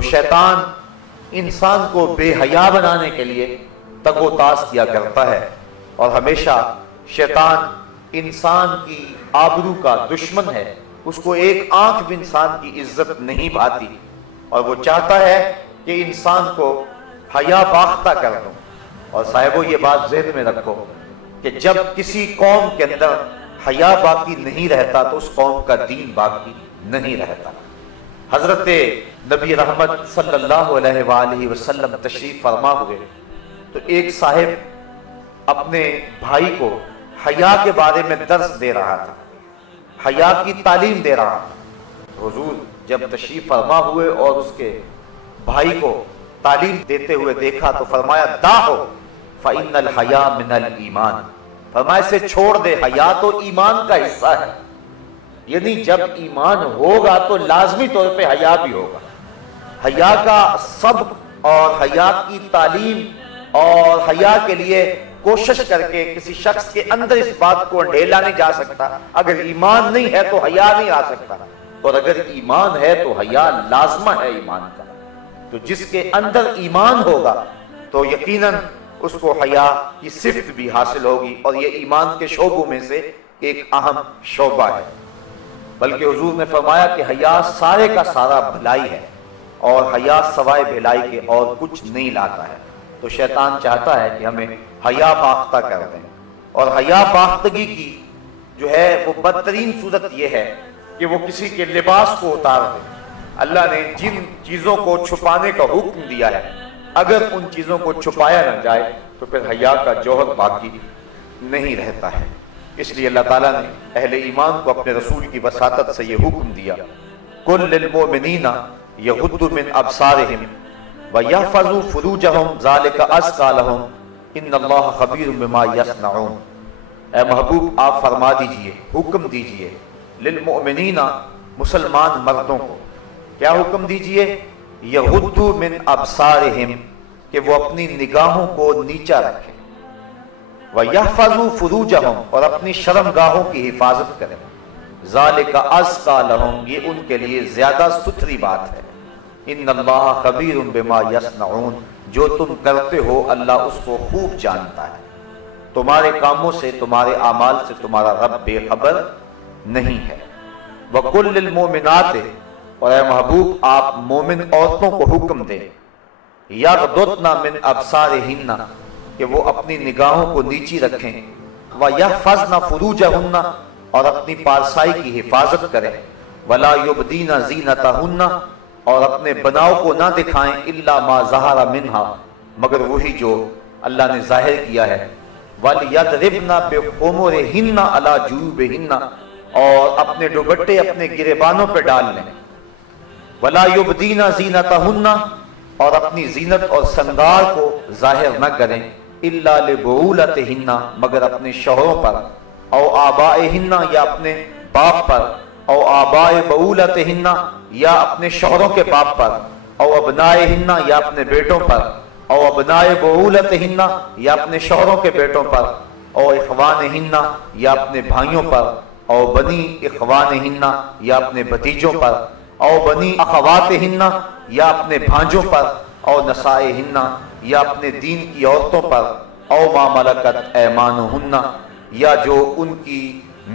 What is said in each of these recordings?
تو شیطان انسان کو بے حیا بنانے کے لیے تگ و تاز کیا کرتا ہے، اور ہمیشہ شیطان انسان کی آبرو کا دشمن ہے، اس کو ایک آنکھ بھی انسان کی عزت نہیں بھاتی، اور وہ چاہتا ہے کہ انسان کو حیا باختہ کر دوں۔ اور صاحبو یہ بات ذہن میں رکھو کہ جب کسی قوم کے اندر حیا باقی نہیں رہتا تو اس قوم کا دین باقی نہیں رہتا۔ حضرت نبی رحمت صلی اللہ علیہ وآلہ وسلم تشریف فرما ہوئے تو ایک صاحب اپنے بھائی کو حیا کے بارے میں درس دے رہا تھا، حیا کی تعلیم دے رہا تھا۔ حضور جب تشریف فرما ہوئے اور اس کے بھائی کو تعلیم دیتے ہوئے دیکھا تو فرمایا داہو فإن الحیا من الایمان، فرمایا اسے چھوڑ دے، حیا تو ایمان کا حصہ ہے، یعنی جب ایمان ہوگا تو لازمی طور پہ حیا بھی ہوگا۔ حیا کا سبق اور حیا کی تعلیم اور حیا کے لیے کوشش کر کے کسی شخص کے اندر اس بات کو ڈھیلا نہیں جا سکتا۔ اگر ایمان نہیں ہے تو حیا نہیں آ سکتا، اور اگر ایمان ہے تو حیا لازمہ ہے ایمان کا۔ تو جس کے اندر ایمان ہوگا تو یقیناً اس کو حیا کی صفت بھی حاصل ہوگی، اور یہ ایمان کے شعبوں میں سے ایک اہم شعبہ ہے۔ بلکہ حضور نے فرمایا کہ حیا سارے کا سارا بھلائی ہے، اور حیا سوائے بھلائی کے اور کچھ نہیں لاتا ہے۔ تو شیطان چاہتا ہے کہ ہمیں حیا باختہ کر دیں، اور حیا باختگی کی جو ہے وہ بدترین صورت یہ ہے کہ وہ کسی کے لباس کو اتار دے۔ اللہ نے جن چیزوں کو چھپانے کا حکم دیا ہے، اگر ان چیزوں کو چھپایا نہ جائے تو پھر حیا کا جوہر باقی نہیں رہتا ہے۔ اس لیے اللہ تعالیٰ نے اہل ایمان کو اپنے رسول کی وساطت سے یہ حکم دیا، قل للمؤمنین یغضوا من ابصارہم وَيَحْفَظُوا فُرُوجَهُمْ ذَلِكَ أَزْكَىٰ لَهُمْ إِنَّ اللَّهَ خَبِيرٌ بِمَا يَصْنَعُونَ۔ اے محبوب آپ فرما دیجئے، حکم دیجئے للمؤمنین، مسلمان مردوں کو کیا حکم دیجئے؟ یغضوا من ابصارہم، کہ وہ اپنی نگاہوں کو نیچا رکھیں، وَيَحْفَظُوا فُرُوجَهُمْ، اور اپنی شرمگاہوں کی حفاظت کریں، ذَلِكَ أَزْكَىٰ لَهُمْ، یہ ان کے لیے زیادہ ستھری بات ہے، ان اللہ خبیر بما یصنعون، جو تم کرتے ہو اللہ اس کو خوب جانتا ہے، تمہارے کاموں سے تمہارے اعمال سے تمہارا رب بے خبر نہیں ہے۔ وَقُلْ لِلْمُؤْمِنَاتِ، اور اے محبوب آپ مومن عورتوں کو حکم دیں، یغضضن من ابصارہن، کہ وہ اپنی نگاہوں کو نیچی رکھیں، وَيَحْفَظْنَ فُرُوجَهُنَّ، اور اپنی پارسائی کی حفاظت کریں، وَلَا يُبْدِينَ زِينَتَهُنَّ، اور اپنے بناؤ کو نہ دکھائیں، الا ما ظہر منہا، مگر وہی جو اللہ نے ظاہر کیا ہے، وَلْيَضْرِبْنَ بِخُمُرِهِنَّ عَلَى جُيُوبِهِنَّ، اور اپنے دوپٹے اپنے گریبانوں پہ ڈال لیں، وَلَا يُبْدِينَ زِينَتَهُنَّ، اور اپنی زینت اور سنگار کو ظاہر نہ کریں، الا لِبُعُولَتِهِنَّ، مگر اپنے شوہروں پر، او آبائهن، یا اپنے باپ پر، او آبائے بعولتہن، یا اپنے شوہروں کے باپ پر، او ابنائہن، یا اپنے بیٹوں پر، او ابنائے بعولتہن، یا اپنے شوہروں کے بیٹوں پر، او اخوانہن، یا اپنے بھائیوں پر، او بنی اخوانہن، یا اپنے بھتیجوں پر، او بنی اخواتہن، یا اپنے بھانجوں پر، او نسائہن، یا اپنے دین کی عورتوں پر، او ما ملکت ایمانہن، یا جو ان کی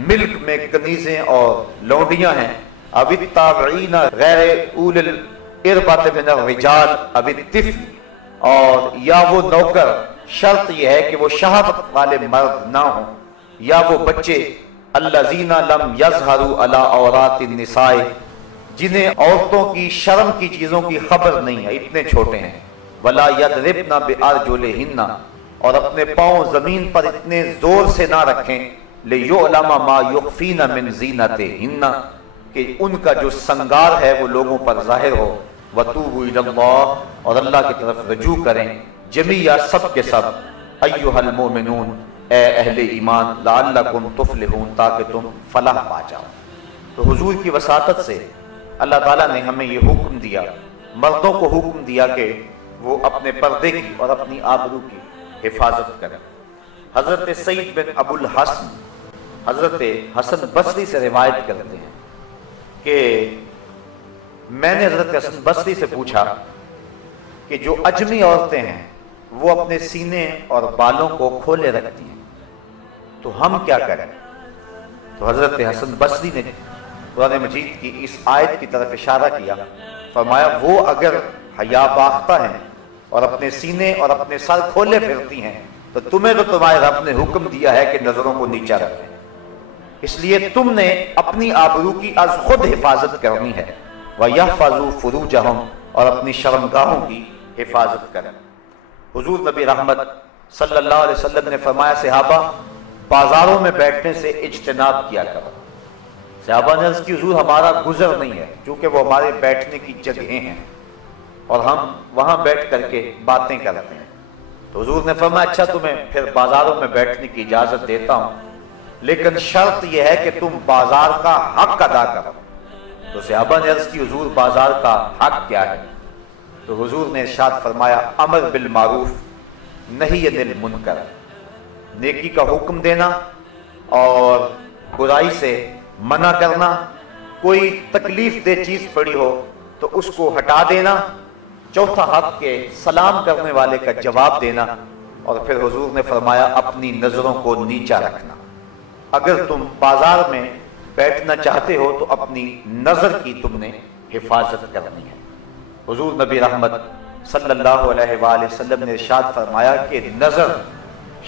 ملک میں کنیزیں اور لونڈیاں ہیں، اب التابعین غیر اول الاربۃ من الرجال اب الطفل، اور یا وہ نوکر، شرط یہ ہے کہ وہ شہوت والے مرد نہ ہوں، یا وہ بچے الذین لم یظہروا علی عورات النساء، جنہیں عورتوں کی شرم کی چیزوں کی خبر نہیں ہے، اتنے چھوٹے ہیں، ولا یضربن بارجلہن، اور اپنے پاؤں زمین پر اتنے زور سے نہ رکھیں، لِيُعْلَمَ مَا يُخْفِينَ مِنْ زِينَتِهِنَّ، کہ ان کا جو سنگار ہے وہ لوگوں پر ظاہر ہو، وَتُوبُوا إِلَى اللَّهِ، اور اللہ کی طرف رجوع کریں، جمیعا سب کے سب، أَيُّهَا الْمُؤْمِنُونَ، اے اہل ایمان، لَعَلَّكُمْ تُفْلِحُونَ، تاکہ تم فلاح پا جاؤ۔ تو حضور کی وساطت سے اللہ تعالیٰ نے ہمیں یہ حکم دیا، مردوں کو حکم دیا کہ وہ اپنے پردے کی اور اپنی آبرو کی حفاظت کریں۔ حضرت سعید بن ابو الحسن حضرت حسن بصری سے روایت کرتے ہیں کہ میں نے حضرت حسن بصری سے پوچھا کہ جو اجمی عورتیں ہیں وہ اپنے سینے اور بالوں کو کھولے رکھتی ہیں، تو ہم کیا کریں؟ تو حضرت حسن بصری نے قرآن مجید کی اس آیت کی طرف اشارہ کیا، فرمایا وہ اگر حیا باختہ ہیں اور اپنے سینے اور اپنے سر کھولے پھرتی ہیں تو تمہیں تو تمہارے رب نے حکم دیا ہے کہ نظروں کو نیچا رکھیں، اس لیے تم نے اپنی آبرو کی از خود حفاظت کرنی ہے، وَيَحْفَظُوا فُرُوجَهُمْ، اور اپنی شرمگاہوں کی حفاظت کریں۔ حضور نبی رحمت صلی اللہ علیہ وسلم نے فرمایا صحابہ بازاروں میں بیٹھنے سے اجتناب کیا کرو۔ صحابہ نے عرض کی حضور ہمارا گزر نہیں ہے، چونکہ وہ ہمارے بیٹھنے کی جگہیں ہیں اور ہم وہاں بیٹھ کر کے باتیں کرتے ہیں۔ تو حضور نے فرمایا اچھا تمہیں پھر بازاروں میں بیٹھنے کی اجازت دیتا ہوں، لیکن شرط یہ ہے کہ تم بازار کا حق ادا کرو۔ تو صحابہ نے عرض کی حضور بازار کا حق کیا ہے؟ تو حضور نے ارشاد فرمایا امر بالمعروف نہی عن المنکر، نیکی کا حکم دینا اور برائی سے منع کرنا، کوئی تکلیف دہ چیز پڑی ہو تو اس کو ہٹا دینا، چوتھا حق کے سلام کرنے والے کا جواب دینا، اور پھر حضور نے فرمایا اپنی نظروں کو نیچا رکھنا۔ اگر تم بازار میں بیٹھنا چاہتے ہو تو اپنی نظر کی تم نے حفاظت کرنی ہے۔ حضور نبی رحمت صلی اللہ علیہ وآلہ وسلم نے ارشاد فرمایا کہ نظر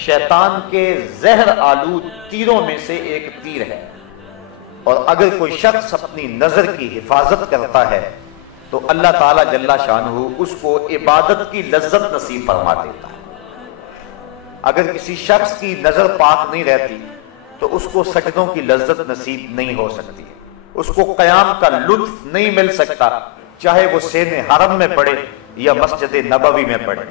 شیطان کے زہر آلود تیروں میں سے ایک تیر ہے، اور اگر کوئی شخص اپنی نظر کی حفاظت کرتا ہے تو اللہ تعالیٰ جل شانہ اس کو عبادت کی لذت نصیب فرما دیتا ہے۔ اگر کسی شخص کی نظر پاک نہیں رہتی تو اس کو سجدوں کی لذت نصیب نہیں ہو سکتی، اس کو قیام کا لطف نہیں مل سکتا، چاہے وہ سین حرم میں پڑھے یا مسجد نبوی میں پڑھے۔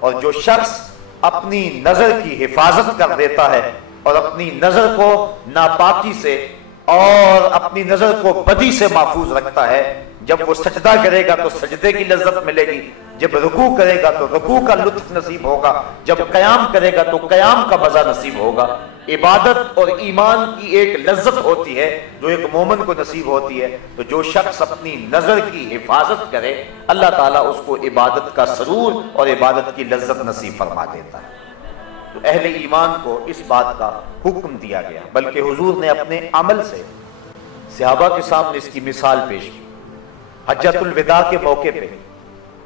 اور جو شخص اپنی نظر کی حفاظت کر دیتا ہے اور اپنی نظر کو ناپاکی سے اور اپنی نظر کو بدی سے محفوظ رکھتا ہے، جب وہ سجدہ کرے گا تو سجدے کی لذت ملے گی، جب رکوع کرے گا تو رکوع کا لطف نصیب ہوگا، جب قیام کرے گا تو قیام کا مزہ نصیب ہوگا۔ عبادت اور ایمان کی ایک لذت ہوتی ہے جو ایک مومن کو نصیب ہوتی ہے، تو جو شخص اپنی نظر کی حفاظت کرے اللہ تعالیٰ اس کو عبادت کا سرور اور عبادت کی لذت نصیب فرما دیتا ہے۔ تو اہل ایمان کو اس بات کا حکم دیا گیا، بلکہ حضور نے اپنے عمل سے صحابہ کے سامنے اس کی مثال پیش کی۔ حجۃ الوداع کے موقع پہ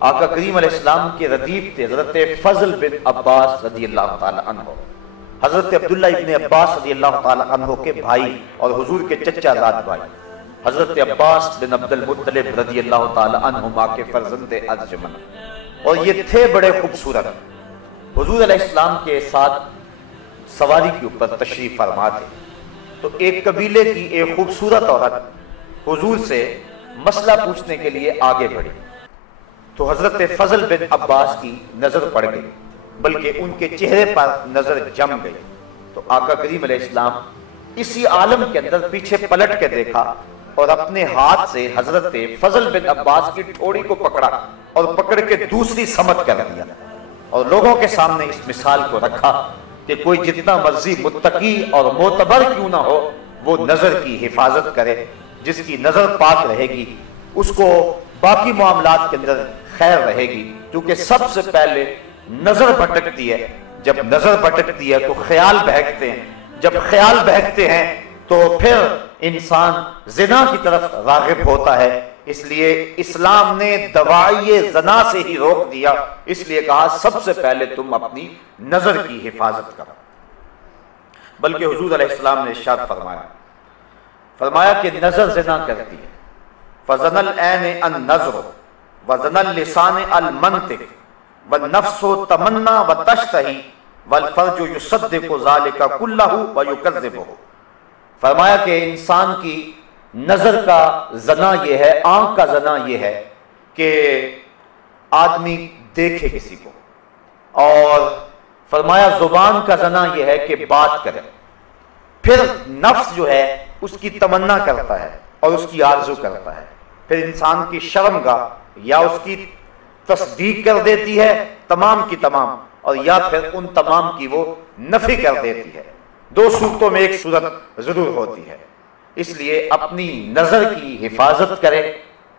آقا کریم علیہ السلام کے ردیف تھے حضرت فضل بن عباس رضی اللہ تعالی عنہ، حضرت عبداللہ ابن عباس رضی اللہ تعالی عنہ کے بھائی اور حضور کے چچا زاد بھائی، حضرت عباس بن عبد المطلب رضی اللہ تعالی عنہما کے فرزند ارجمند، اور یہ تھے بڑے خوبصورت۔ حضور علیہ السلام کے ساتھ سواری کے اوپر تشریف فرما تھے، تو ایک قبیلے کی ایک خوبصورت عورت حضور سے مسئلہ پوچھنے کے لیے آگے بڑھی، تو حضرت فضل بن عباس کی نظر پڑ گئی، بلکہ ان کے چہرے پر نظر جم گئی۔ تو آقا کریم علیہ السلام اسی عالم کے اندر پیچھے پلٹ کے دیکھا اور اپنے ہاتھ سے حضرت فضل بن عباس کی ٹھوڑی کو پکڑا اور پکڑ کے دوسری سمت کر دیا، اور لوگوں کے سامنے اس مثال کو رکھا کہ کوئی جتنا مرضی متقی اور معتبر کیوں نہ ہو، وہ نظر کی حفاظت کرے۔ جس کی نظر پاک رہے گی اس کو باقی معاملات کے اندر خیر رہے گی، کیونکہ سب سے پہلے نظر بھٹکتی ہے، جب نظر بھٹکتی ہے تو خیال بہکتے ہیں، جب خیال بہکتے ہیں تو پھر انسان زنا کی طرف راغب ہوتا ہے۔ اس لیے اسلام نے دواعی زنا سے ہی روک دیا، اس لیے کہا سب سے پہلے تم اپنی نظر کی حفاظت کرو۔ بلکہ حضور علیہ السلام نے ارشاد فرمایا کہ نظر زنا کرتی ہے، فَزَنَ الْعَيْنِ النَّظْرُ وَزَنَ اللِّسَانِ الْمَنْطِقُ وَالنَّفْسُ تَمَنَّى وَتَشْتَهِي وَالْفَرْجُ يُصَدِّقُ ذَلِكَ كُلَّهُ وَيُكَذِّبُهُ۔ فرمایا کہ انسان کی نظر کا زنا یہ ہے، آنکھ کا زنا یہ ہے کہ آدمی دیکھے کسی کو، اور فرمایا زبان کا زنا یہ ہے کہ بات کرے، پھر نفس جو ہے اس کی تمنا کرتا ہے اور اس کی آرزو کرتا ہے، پھر انسان کی شرمگاہ یا اس کی تصدیق کر دیتی ہے تمام کی تمام، اور یا پھر ان تمام کی وہ نفی کر دیتی ہے۔ دو صورتوں میں ایک صورت ضرور ہوتی ہے، اس لیے اپنی نظر کی حفاظت کرے،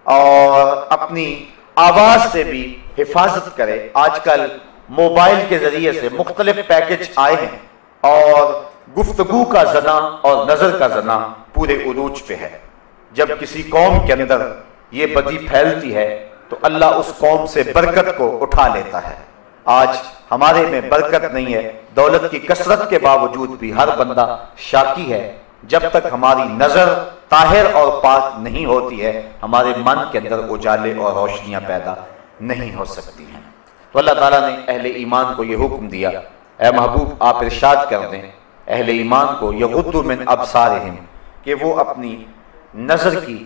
اور اپنی آواز سے بھی حفاظت کرے۔ آج کل موبائل کے ذریعے سے مختلف پیکج آئے ہیں اور گفتگو کا زنا اور نظر کا زنا پورے عروج پہ ہے۔ جب کسی قوم کے اندر یہ بدی پھیلتی ہے تو اللہ اس قوم سے برکت کو اٹھا لیتا ہے۔ آج ہمارے میں برکت نہیں ہے، دولت کی کثرت کے باوجود بھی ہر بندہ شاکی ہے۔ جب تک ہماری نظر طاہر اور پاک نہیں ہوتی ہے، ہمارے من کے اندر اجالے اور روشنیاں پیدا نہیں ہو سکتی ہیں۔ تو اللہ تعالیٰ نے اہل ایمان کو یہ حکم دیا، اے محبوب آپ ارشاد کر دیں اہل ایمان کو یغضوا من ابصارہم، کہ وہ اپنی نظر کی